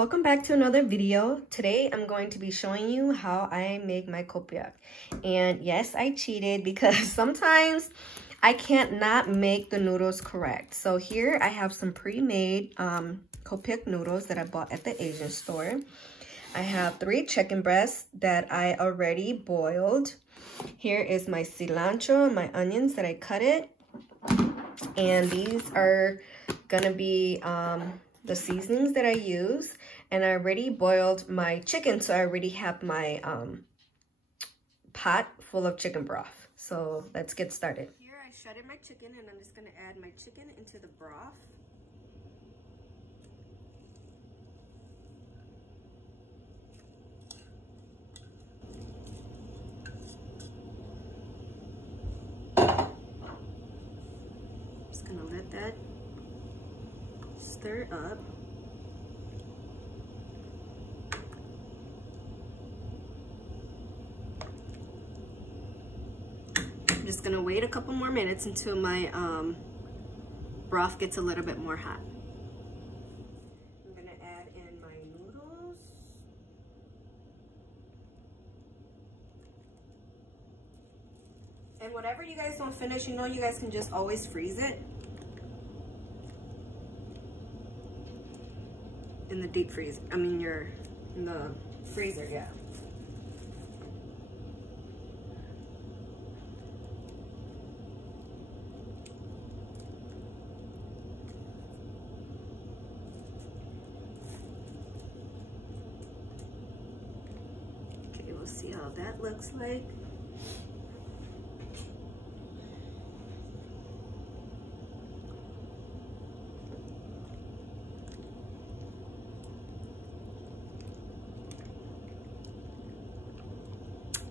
welcome back to another video. Today I'm going to be showing you how I make my khao piak. And yes, I cheated because sometimes I can't not make the noodles correct. So here I have some pre-made khao piak noodles that I bought at the Asian store. I have 3 chicken breasts that I already boiled. Here is my cilantro and my onions that I cut it. And these are gonna be the seasonings that I use, and I already boiled my chicken, so I already have my pot full of chicken broth. So let's get started. Here I shredded my chicken, and I'm just gonna add my chicken into the broth. Just gonna let that stir up. I'm just gonna wait a couple more minutes until my broth gets a little bit more hot. I'm gonna add in my noodles. And whatever you guys don't finish, you know you guys can just always freeze it in the deep freeze. I mean, in the freezer, yeah. Okay, we'll see how that looks like.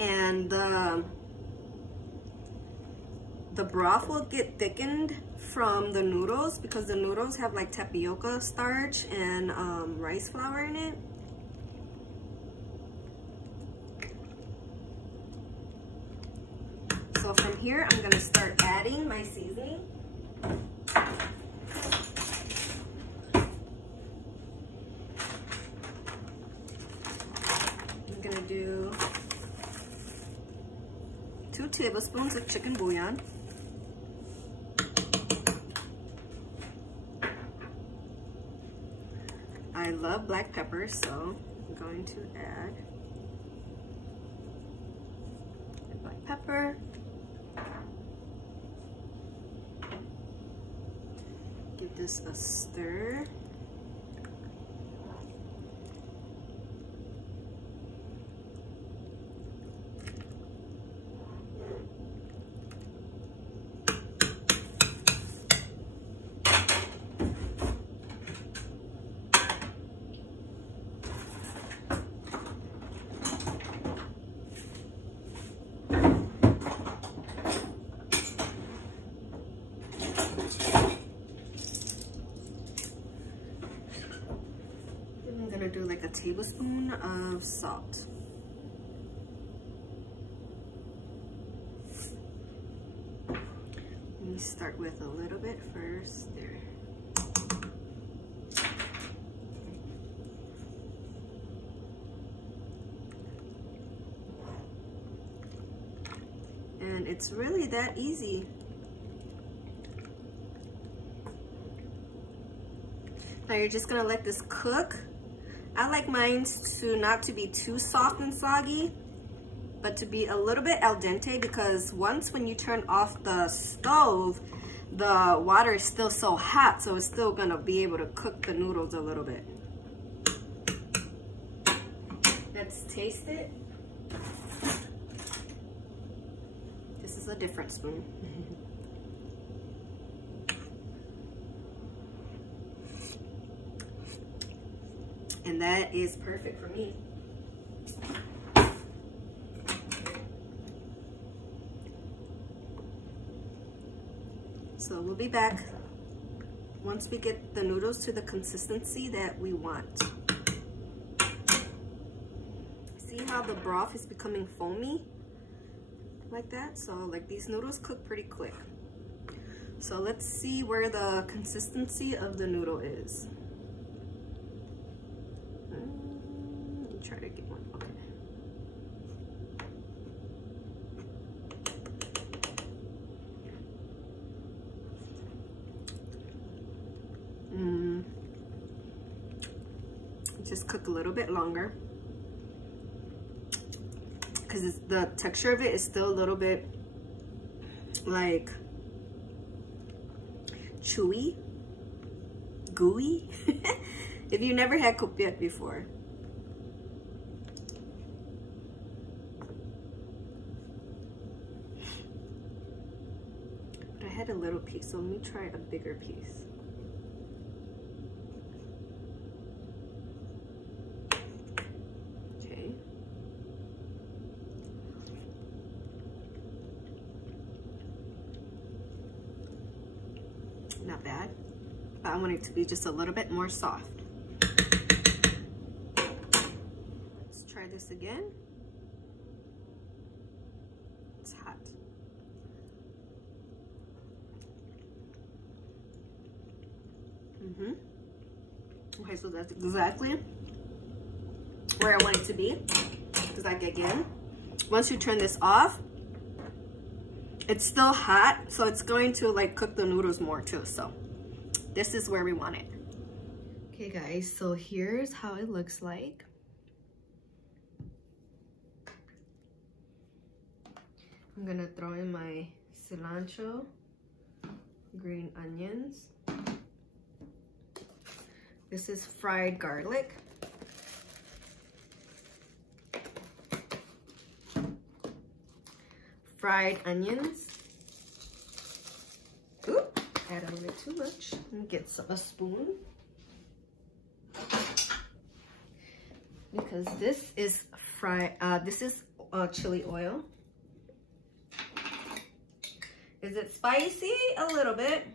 And the broth will get thickened from the noodles because the noodles have like tapioca starch and rice flour in it. So from here, I'm gonna start adding my seasoning. I'm gonna do 2 tablespoons of chicken bouillon. I love black pepper, so I'm going to add the black pepper. Give this a stir. Do like a tablespoon of salt. Let me start with a little bit first. There. And it's really that easy. Now you're just gonna let this cook. I like mine not to be too soft and soggy, but to be a little bit al dente, because when you turn off the stove, the water is still so hot, so it's still gonna be able to cook the noodles a little bit. Let's taste it. This is a different spoon. And that is perfect for me. So we'll be back once we get the noodles to the consistency that we want. See how the broth is becoming foamy? Like that? So like these noodles cook pretty quick. So let's see where the consistency of the noodle is. just cook a little bit longer because the texture of it is still a little bit like chewy, gooey. If you never had piak before. But I had a little piece, so let me try a bigger piece. Okay. Not bad, but I want it to be just a little bit more soft. Let's try this again. It's hot. Okay, so that's exactly where I want it to be. Because like again, once you turn this off, it's still hot, so it's going to like cook the noodles more too. So this is where we want it. Okay guys, so here's how it looks like. I'm gonna throw in my cilantro, green onions. This is fried garlic. Fried onions. Oop, add a little bit too much. Let me get a spoon. Because this is chili oil. Is it spicy? A little bit.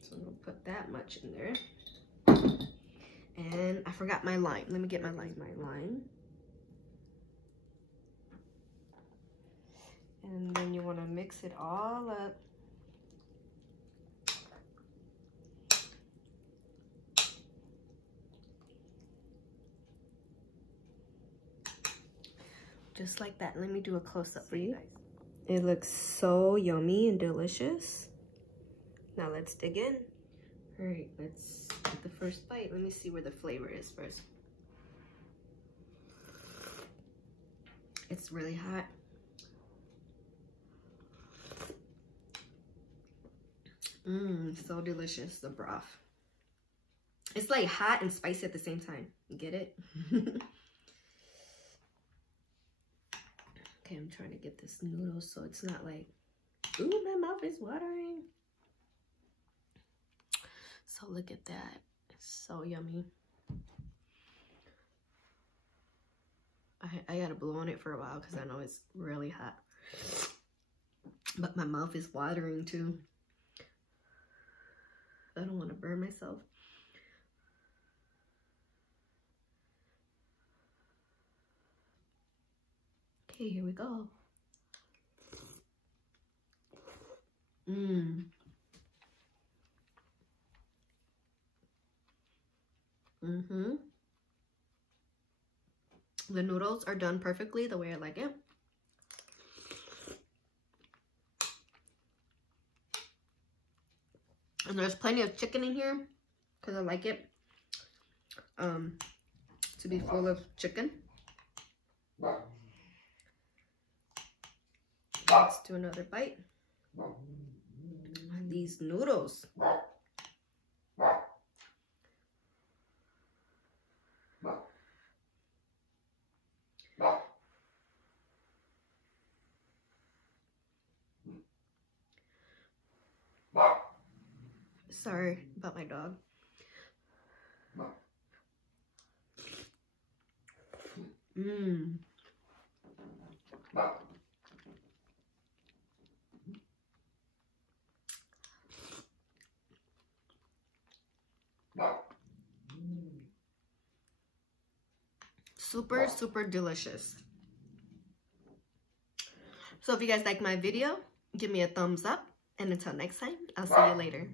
So I'm gonna put that much in there. And I forgot my lime. Let me get my lime. And then you want to mix it all up. Just like that. Let me do a close-up for you. It looks so yummy and delicious. Now let's dig in. All right, let's get the first bite. Let me see where the flavor is first. It's really hot. So delicious, the broth. It's like hot and spicy at the same time. You get it? Okay, I'm trying to get this noodle so it's not like, ooh, my mouth is watering. So look at that. It's so yummy. I gotta blow on it for a while because I know it's really hot. But my mouth is watering too. I don't want to burn myself. Okay, here we go. The noodles are done perfectly the way I like it. And there's plenty of chicken in here because I like it to be full of chicken. Let's do another bite. These noodles. Sorry about my dog. Super, super delicious. So if you guys like my video, give me a thumbs up. And until next time, I'll see you later.